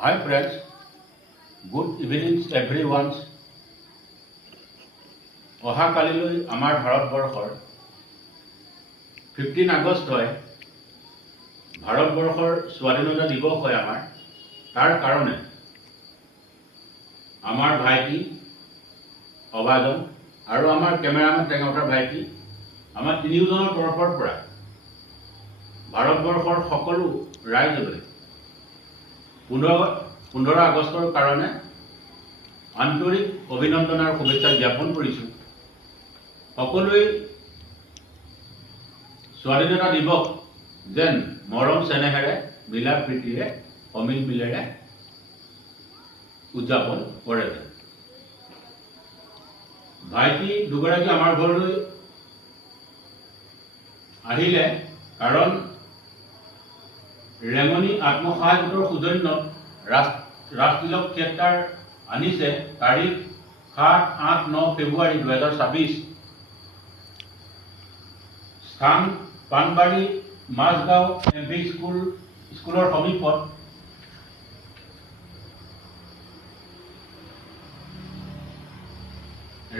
Hi friends, good evening everyone. অহাকালিলৈ আমাৰ ভাৰতবৰ্ষৰ 15 আগষ্ট হয় ভাৰতবৰ্ষৰ স্বাধীনতা দিৱস হয় আমাৰ তাৰ কাৰণে আমাৰ ভাইটি অবাদন আৰু আমাৰ কেমেৰামেন টেঙাউটাৰ ভাইটি আমাৰ তিনিওজনৰ তৰফৰ পৰা ভাৰতবৰ্ষৰ সকলো ৰাইজলৈ 15 আগষ্টৰ কাৰণে আন্তৰিক অভিনন্দন আৰু শুভেচ্ছা জ্ঞাপন কৰিছো। সকলোৱে স্বাধীনতা দিৱস যেন মৰম চেনেহেৰে মিলা প্ৰীতিৰে অমিল মিলেৰে উদযাপন কৰে। ভাইটি দুগৰাকী আমাৰ ঘৰলৈ আহিলে কাৰণ ৰেঙনি আত্মসহায়ক গোটৰ সৌজন্যত ৰাজতিলক থিয়েটাৰ আনিছে তাৰিখ 7-8-9 ফেব্ৰুৱাৰী 2026 স্থান পানবাৰী মাজগাঁও এমভি স্কুলৰ সমীপত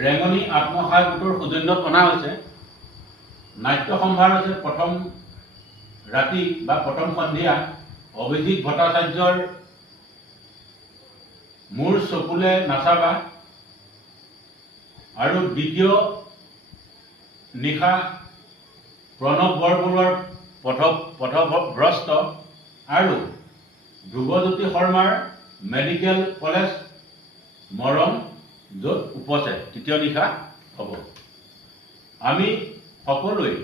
ৰেঙনি আত্মসহায়ক গোটৰ সৌজন্যত অনা হৈছে। নাট্য সম্ভাৰ আছে প্ৰথম ৰাতি বা প্ৰথম সন্ধিয়া অভিজিৎ ভট্টাচাৰ্যৰ মোৰ চকুলে নাচাবা আৰু দ্বিতীয় নিশা প্ৰণৱ বৰবৰুৱাৰ পথভ্ৰষ্ট আৰু ধ্ৰুৱজ্যোতি শৰ্মাৰ মেডিকেল কলেজ মৰম য'ত উপচে তৃতীয় নিশা হ'ব। আমি সকলোৱে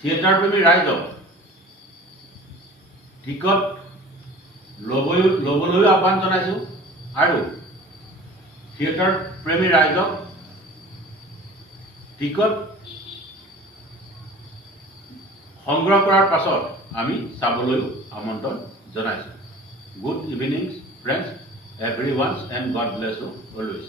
থিয়েটাৰ প্ৰেমী ৰাইজক টিকট ল'বলৈও আহ্বান জনাইছোঁ আৰু থিয়েটাৰ প্ৰেমী ৰাইজক টিকট সংগ্ৰহ কৰাৰ পাছত আমি চাবলৈও আমন্ত্ৰণ জনাইছোঁ। Good evening friends, everyone, and God bless you always.